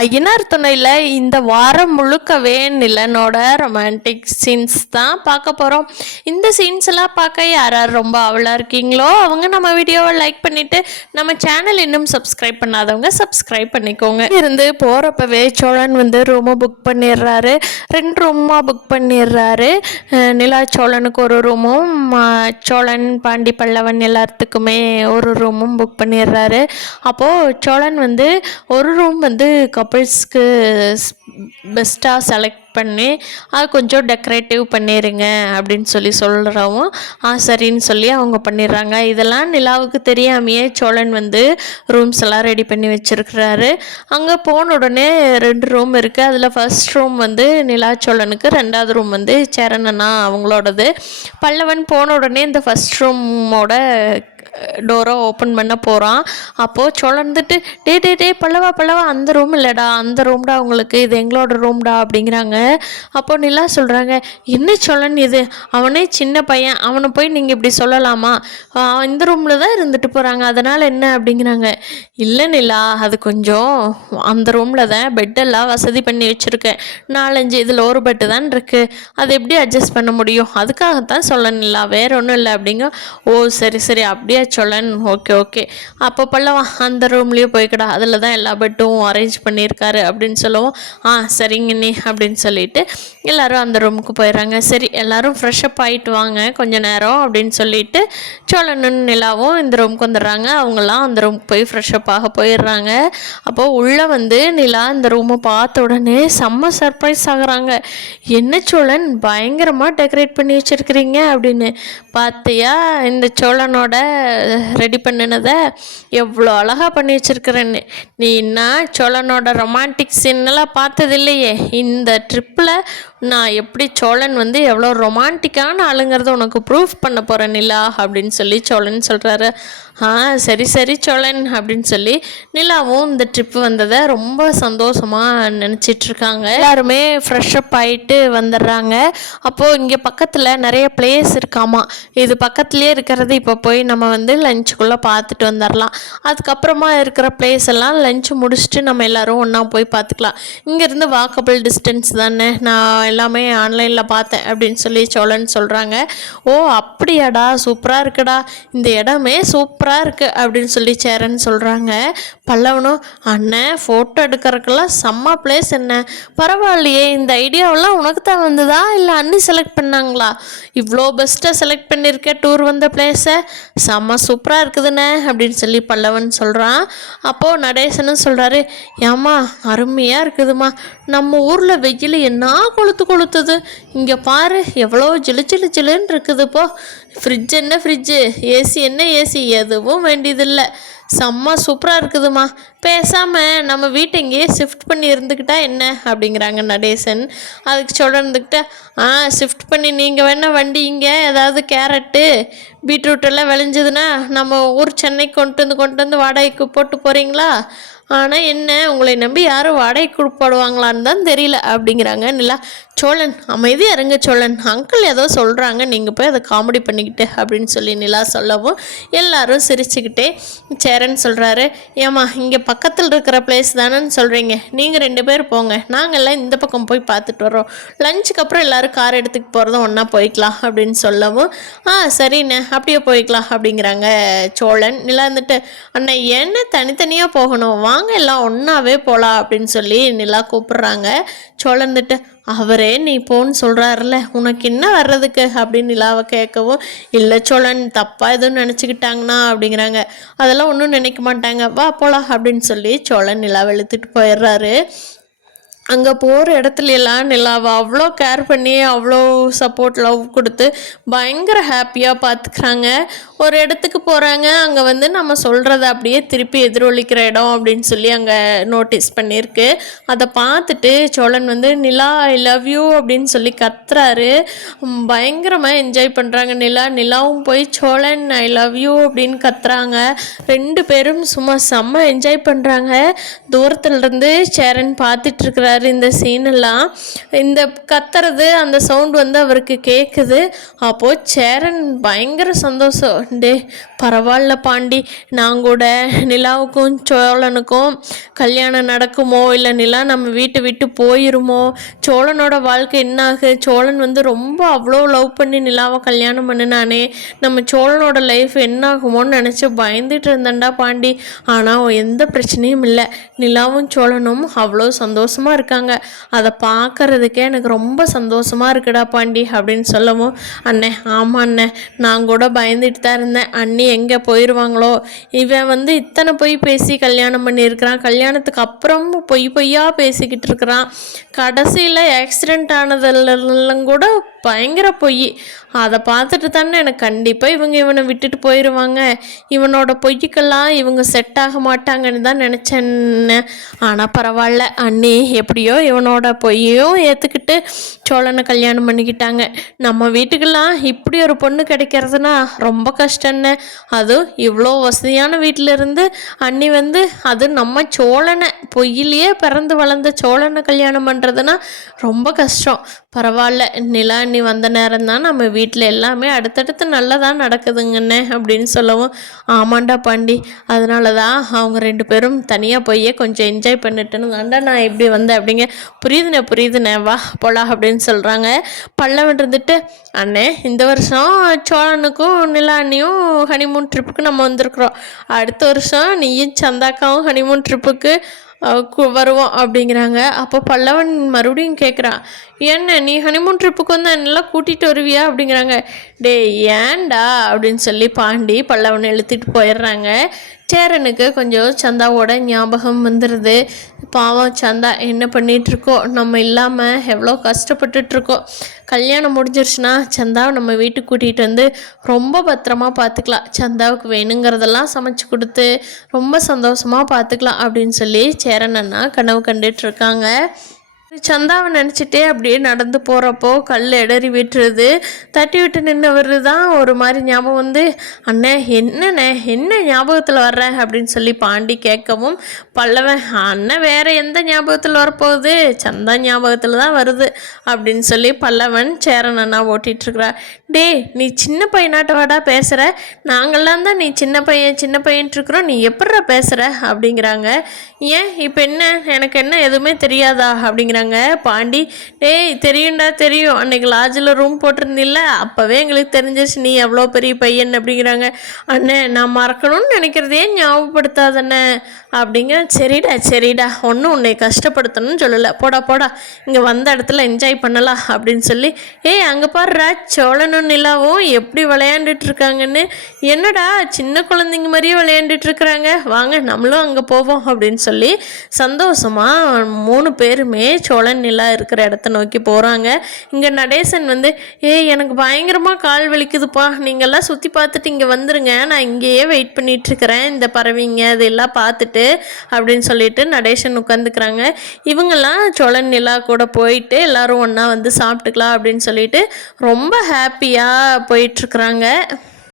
ஐயனார் துணையில் இந்த வாரம் முழுக்கவே நிலனோட ரொமான்டிக் சீன்ஸ் தான் பார்க்க போகிறோம். இந்த சீன்ஸ் எல்லாம் பார்க்க யார் யார் ரொம்ப ஆவலாக இருக்கீங்களோ அவங்க நம்ம வீடியோவை லைக் பண்ணிவிட்டு நம்ம சேனல் இன்னும் சப்ஸ்கிரைப் பண்ணாதவங்க சப்ஸ்கிரைப் பண்ணிக்கோங்க. இருந்து போகிறப்பவே சோழன் ரூமை புக் பண்ணிடுறாரு. 2 ரூமாக புக் பண்ணிடுறாரு. நிலா சோழனுக்கு ஒரு ரூமும் சோழன் பாண்டி பல்லவன் எல்லாத்துக்குமே ஒரு ரூமும் புக் பண்ணிடுறாரு. அப்போது சோழன் ஒரு ரூம் கப்புள்ஸ்க்கு பெஸ்ட்டாக செலக்ட் பண்ணி அது கொஞ்சம் டெக்கரேட்டிவ் பண்ணிடுங்க அப்படின்னு சொல்கிறவும் சரின்னு சொல்லி அவங்க பண்ணிடுறாங்க. இதெல்லாம் நிலாவுக்கு தெரியாமையே சோழன் ரூம்ஸ் எல்லாம் ரெடி பண்ணி வச்சுருக்கிறாரு. அங்கே போன உடனே 2 ரூம் இருக்குது. அதில் ஃபர்ஸ்ட் ரூம் நிலா சோழனுக்கு, 2வது ரூம் சேரனண்ணா அவங்களோடது. பல்லவன் போன உடனே இந்த ஃபர்ஸ்ட் ரூமோட டோரை ஓப்பன் பண்ண போகிறான். அப்போது சோழந்துட்டு டே பல்லவா அந்த ரூம் இல்லைடா, அந்த ரூம்டா உங்களுக்கு, இது எங்களோட ரூம்டா அப்படிங்கிறாங்க. அப்போ நிலா சொல்கிறாங்க, என்ன சோழன் இது, அவனே சின்ன பையன், அவனை போய் நீங்கள் இப்படி சொல்லலாமா, இந்த ரூமில் தான் இருந்துட்டு போகிறாங்க, அதனால் என்ன அப்படிங்கிறாங்க. இல்லை நிலா, அது கொஞ்சம் அந்த ரூமில் தான் பெட்டெல்லாம் வசதி பண்ணி வச்சுருக்கேன், 4-5 இதில் ஒரு பெட்டு தான் இருக்குது, அதை எப்படி அட்ஜஸ்ட் பண்ண முடியும், அதுக்காகத்தான் சொல்ல நிலா, வேற ஒன்றும் இல்லை அப்படிங்க. ஓ சரி அப்படியே சோழன், ஓகே அப்போ பல்லவா அந்த ரூம்லேயே போய்க்கடா, அதில் தான் எல்லா பெட்டும் அரேஞ்ச் பண்ணியிருக்காரு அப்படின்னு சொல்லவும் சரிங்க நீ அப்படின்னு சொல்லிட்டு எல்லோரும் அந்த ரூமுக்கு போயிடுறாங்க. சரி எல்லோரும் ஃப்ரெஷ்அப் ஆகிட்டு வாங்க கொஞ்ச நேரம் அப்படின்னு சொல்லிட்டு சோழனும் நிலாவும் இந்த ரூமுக்கு வந்துடுறாங்க. அவங்களாம் அந்த ரூமுக்கு போய் ஃப்ரெஷ்அப் ஆக போயிடுறாங்க. அப்போது உள்ளே நிலா இந்த ரூமை பார்த்த உடனே செம்ம சர்ப்ரைஸ் ஆகுறாங்க. என்ன சோழன் பயங்கரமாக டெக்கரேட் பண்ணி வச்சுருக்கிறீங்க அப்படின்னு. பார்த்தியா இந்த சோழனோட ரெடி பண்ணினதை எவ்வளோ அழகாக பண்ணி வச்சுருக்கிறேன்னு. நீ என்ன சோழனோட ரொமான்டிக் சீன்னெல்லாம் பார்த்தது இல்லையே, இந்த ட்ரிப்பில் நான் எப்படி சோழன் எவ்வளோ ரொமான்டிக்கான ஆளுங்கிறத உனக்கு ப்ரூஃப் பண்ண போகிறேன் நிலா அப்படின்னு சொல்லி சோழன் சொல்கிறாரு. சரி சோழன் அப்படின்னு சொல்லி நிலாவும் இந்த ட்ரிப்பு வந்ததை ரொம்ப சந்தோஷமாக நினச்சிட்ருக்காங்க. எல்லாருமே ஃப்ரெஷ்அப் ஆகிட்டு வந்துடுறாங்க. அப்போது இங்கே பக்கத்தில் நிறைய பிளேஸ் இருக்காமா, இது பக்கத்துலேயே இருக்கிறது இப்போ போய் நம்ம லஞ்சுக்குள்ளே பார்த்துட்டு வந்துடலாம், அதுக்கப்புறமா இருக்கிற பிளேஸ் எல்லாம் லஞ்சு முடிச்சுட்டு நம்ம எல்லோரும் ஒன்றா போய் பார்த்துக்கலாம், இங்கேருந்து வாக்கபிள் டிஸ்டன்ஸ் தானே, நான் எல்லாமே ஆன்லைனில் பார்த்தேன் அப்படின்னு சொல்லி சோழன் சொல்கிறாங்க. ஓ அப்படியாடா, சூப்பராக இருக்குடா, இந்த இடமே சூப்பராக இருக்குது அப்படின்னு சொல்லி சேரன் சொல்கிறாங்க. பல்லவனும் அண்ணன் ஃபோட்டோ எடுக்கிறதுக்கெல்லாம் செம்ம பிளேஸ், என்ன பரவாயில்லையே, இந்த ஐடியாவெல்லாம் உனக்கு தான் வந்ததா இல்லை அண்ணி செலக்ட் பண்ணாங்களா, இவ்வளோ பெஸ்ட்டாக செலக்ட் பண்ணியிருக்க டூர் வந்த பிளேஸை, செம்ம சூப்பராக இருக்குதுண்ணே அப்படின்னு சொல்லி பல்லவன் சொல்கிறான். அப்போது நடேசனும் சொல்கிறாரு, ஏம்மா அருமையாக இருக்குதுமா, நம்ம ஊரில் வெயில் என்ன கொளுத்துது, இங்கே பாரு எவ்வளோ ஜிலுன்னு இருக்குது. இப்போ ஃப்ரிட்ஜ் என்ன ஃப்ரிட்ஜு, ஏசி என்ன ஏசி, எதுவும் வேண்டியதில்லை, செம்ம சூப்பராக இருக்குதுமா, பேசாமல் நம்ம வீட்டை இங்கேயே ஷிஃப்ட் பண்ணி இருந்துக்கிட்டா என்ன அப்படிங்கிறாங்க நடேசன். அதுக்கு சொல்லிருந்துக்கிட்ட ஷிஃப்ட் பண்ணி நீங்கள் வேணால் வண்டி இங்கே ஏதாவது கேரட்டு பீட்ரூட்டெல்லாம் விளைஞ்சதுன்னா நம்ம ஊர் சென்னைக்கு கொண்டு வந்து வாடகைக்கு போட்டு போகிறீங்களா, ஆனால் என்ன உங்களை நம்பி யாரும் வாடகைக்கு போடுவாங்களான்னு தான் தெரியல அப்படிங்கிறாங்க நிலா. சோழன் அமைதியாக இருங்க சோழன், அங்கிள் ஏதோ சொல்கிறாங்க, நீங்கள் போய் அதை காமெடி பண்ணிக்கிட்டு அப்படின்னு சொல்லி நிலா சொல்லவும் எல்லாரும் சிரிச்சுக்கிட்டே சேரன் சொல்கிறாரு, ஏம்மா இங்கே பக்கத்தில் இருக்கிற பிளேஸ் தானேன்னு சொல்கிறீங்க, நீங்கள் 2 பேர் போங்க, நாங்கள்லாம் இந்த பக்கம் போய் பார்த்துட்டு வரோம், லஞ்சுக்கு அப்புறம் எல்லோரும் கார் எடுத்துகிட்டு போகிறதும் ஒன்றா போய்க்கலாம் அப்படின்னு சொல்லவும் சரிண்ணே அப்படியே போய்க்கலாம் அப்படிங்கிறாங்க சோழன். நிலா அண்ணா என்ன தனித்தனியாக போகணும், வாங்க எல்லாம் ஒன்றாவே போகலாம் அப்படின்னு சொல்லி நிலா கூப்பிட்றாங்க. சோழன் அவரே நீ போன்னு சொல்கிறாருல, உனக்கு என்ன வர்றதுக்கு அப்படின்னு நிலாவை கேட்கவும், இல்லை சோழன் தப்பாக எதுவும் நினச்சிக்கிட்டாங்கண்ணா அப்படிங்கிறாங்க. அதெல்லாம் ஒன்றும் நினைக்க மாட்டாங்க, வா போகலாம் அப்படின்னு சொல்லி சோழன் நிலாவை இழுத்துட்டு போயிடுறாரு. அங்கே போகிற இடத்துல எல்லாம் நிலாவை அவ்வளோ கேர் பண்ணி அவ்வளோ சப்போர்ட் லவ் கொடுத்து பயங்கர ஹாப்பியாக பார்த்துக்கிறாங்க. ஒரு இடத்துக்கு போகிறாங்க, அங்கே நம்ம சொல்கிறத அப்படியே திருப்பி எதிரொலிக்கிற இடம் அப்படின்னு சொல்லி அங்கே நோட்டீஸ் பண்ணியிருக்கு. அதை பார்த்துட்டு சோழன் நிலா ஐ லவ் யூ அப்படின்னு சொல்லி கத்துறாரு. பயங்கரமாக என்ஜாய் பண்ணுறாங்க நிலாவும் போய் சோழன் ஐ லவ் யூ அப்படின்னு கத்துறாங்க. 2 பேரும் சும்மா செம்ம என்ஜாய் பண்ணுறாங்க. தூரத்துலேருந்து சேரன் பார்த்துட்ருக்குறாரு. இருக்கிறாரு. இந்த சீனெல்லாம் இந்த கத்துறது அந்த சவுண்ட் வந்து அவருக்கு கேட்குது. அப்போது சேரன் பயங்கர சந்தோஷம். டே பரவாயில்ல பாண்டி, நான் கூட நிலாவுக்கும் சோழனுக்கும் கல்யாணம் நடக்குமோ இல்லை நிலா நம்ம வீட்டை விட்டு போயிருமோ, சோழனோட வாழ்க்கை என்னாகு, சோழன் வந்து ரொம்ப அவ்வளோ லவ் பண்ணி நிலாவை கல்யாணம் பண்ணினானே, நம்ம சோழனோட லைஃப் என்னாகுமோன்னு நினச்சி பயந்துட்டு இருந்தேன்டா பாண்டி. ஆனால் எந்த பிரச்சனையும் இல்லை, நிலாவும் சோழனும் அவ்வளோ சந்தோஷமாக இருக்காங்க. அதை பார்க்கறதுக்கே எனக்கு ரொம்ப சந்தோஷமாக இருக்குடா பாண்டி அப்படின்னு சொல்லவும், அண்ணே ஆமாம் அண்ணே, நான் கூட பயந்துட்டு தான் இருந்தேன், அண்ணி எங்கே போயிடுவாங்களோ, இவன் வந்து இத்தனை பொய் பேசி கல்யாணம் பண்ணியிருக்கிறான், கல்யாணத்துக்கு அப்புறம் பொய்யா பேசிக்கிட்டு இருக்கிறான், கடைசியில் ஆக்சிடெண்ட் ஆனதெல்லாம் கூட பயங்கர பொய். அதை பார்த்துட்டு தானே எனக்கு கண்டிப்பாக இவனை விட்டுட்டு போயிடுவாங்க, இவனோட பொய்க்கெல்லாம் இவங்க செட் ஆக மாட்டாங்கன்னு தான் நினச்சேன்னு. ஆனால் பரவாயில்ல, அண்ணி எப்படியோ இவனோட பொய்யும் ஏற்றுக்கிட்டு சோழனை கல்யாணம் பண்ணிக்கிட்டாங்க. நம்ம வீட்டுக்கெல்லாம் இப்படி ஒரு பொண்ணு கிடைக்கிறதுனா ரொம்ப கஷ்டன்னு, அதுவும் இவ்வளோ வசதியான வீட்டில் இருந்து அண்ணி வந்து அது நம்ம சோழனை பொய்யிலேயே பிறந்து வளர்ந்த சோழனை கல்யாணம் பண்ணுறதுனா ரொம்ப கஷ்டம். பரவாயில்ல, நிலா நீ வந்த நேரம் தான் நம்ம வீட்டில் எல்லாமே அடுத்தடுத்து நல்லதாக நடக்குதுங்கண்ணே அப்படின்னு சொல்லவும், ஆமாண்டா பாண்டி, அதனால தான் அவங்க 2 பேரும் தனியாக போய் கொஞ்சம் என்ஜாய் பண்ணிட்டுன்னு தாண்டா நான் இப்படி வந்தேன் அப்படிங்க. புரியுதுண்ணே வா போலாம் அப்படின்னு சொல்கிறாங்க. பல்லவன் இருந்துட்டு, அண்ணே இந்த வருஷம் சோழனுக்கும் நிலா அண்ணியும் ஹனிமூன் ட்ரிப்புக்கு நம்ம வந்திருக்கிறோம், அடுத்த வருஷம் நீயும் சந்தாக்காவும் ஹனிமூன் ட்ரிப்புக்கு வருவோம் அப்படிங்கிறாங்க. அப்போ பல்லவன் மறுபடியும் கேட்குறான், என்ன நீ ஹனிமூன் ட்ரிப்புக்கு வந்து என்னெல்லாம் கூட்டிகிட்டு வருவியா அப்படிங்கிறாங்க. டே ஏன்டா அப்படின்னு சொல்லி பாண்டி பல்லவனை இழுத்துட்டு போயிடுறாங்க. சேரனுக்கு கொஞ்சம் சந்தாவோட ஞாபகம் வந்துடுது. பாவம் சந்தா என்ன பண்ணிகிட்ருக்கோ, நம்ம இல்லாமல் எவ்வளோ கஷ்டப்பட்டுட்ருக்கோம், கல்யாணம் முடிஞ்சிருச்சுன்னா சந்தாவை நம்ம வீட்டுக்கு கூட்டிகிட்டு வந்து ரொம்ப பத்திரமா பார்த்துக்கலாம், சந்தாவுக்கு வேணுங்கிறதெல்லாம் சமைச்சு கொடுத்து ரொம்ப சந்தோஷமாக பார்த்துக்கலாம் அப்படின்னு சொல்லி சேரன் அண்ணா கனவு கண்டுட்ருக்காங்க. சந்தாவை நினச்சிட்டே அப்படியே நடந்து போகிறப்போ கல் இடறி விட்டுருது. தட்டி விட்டு நின்றவர் தான் ஒரு மாதிரி ஞாபகம் வந்து, அண்ணே என்ன ஞாபகத்தில் வர்ற அப்படின்னு சொல்லி பாண்டி கேட்கவும், பல்லவன் அண்ணன் வேறு எந்த ஞாபகத்தில் வரப்போகுது, சந்தா ஞாபகத்தில் தான் வருது அப்படின்னு சொல்லி பல்லவன் சேரன் அண்ணா ஓட்டிகிட்ருக்குறா. டே நீ சின்ன பையனாட்டவாடா பேசுகிற, நாங்கள்லாம் தான் நீ சின்ன பையன்ட்டுருக்குறோம், நீ எப்பட்றா பேசுகிற அப்படிங்கிறாங்க. ஏன் இப்போ என்ன, எனக்கு என்ன எதுவுமே தெரியாதா அப்படிங்கிறாங்க. பாண்டி, டேய் தெரியும், அன்னைக்கு லாட்ஜில் ரூம் போட்டிருந்தில்ல, அப்போவே எங்களுக்கு தெரிஞ்சிச்சு நீ எவ்வளோ பெரிய பையன் அப்படிங்கிறாங்க. அண்ணே நான் மறக்கணும்னு நினைக்கிறதே ஞாபகப்படுத்தாதண்ணே அப்படிங்க. சரிடா ஒன்றும் உன்னை கஷ்டப்படுத்தணும்னு சொல்லலை, போடா இங்கே வந்த இடத்துல என்ஜாய் பண்ணலாம் அப்படின்னு சொல்லி, அங்கே பாருடா சோழனும் நிலாவும் எப்படி விளையாண்டுட்டு இருக்காங்கன்னு, என்னடா சின்ன குழந்தைங்க மாதிரியே விளையாண்டுட்டு இருக்கிறாங்க, வாங்க நம்மளும் அங்கே போவோம் அப்படின்னு சொல்லி சந்தோஷமாக 3 பேருமே சோழன் நிலா இருக்கிற இடத்த நோக்கி போகிறாங்க. இங்கே நடேசன் வந்து, எனக்கு பயங்கரமாக கால் வலிக்குதுப்பா, நீங்கள்லாம் சுற்றி பார்த்துட்டு இங்கே வந்துருங்க, நான் இங்கேயே வெயிட் பண்ணிகிட்ருக்கிறேன், இந்த பறவைங்க அதெல்லாம் பார்த்துட்டு அப்படின்னு சொல்லிட்டு நடேசன் உட்காந்துக்கிறாங்க. இவங்கெல்லாம் சோழன் நிலா கூட போயிட்டு எல்லாரும் ஒன்றா வந்து சாப்பிட்டுக்கலாம் அப்படின்னு சொல்லிட்டு ரொம்ப ஹாப்பியாக போயிட்டுருக்குறாங்க.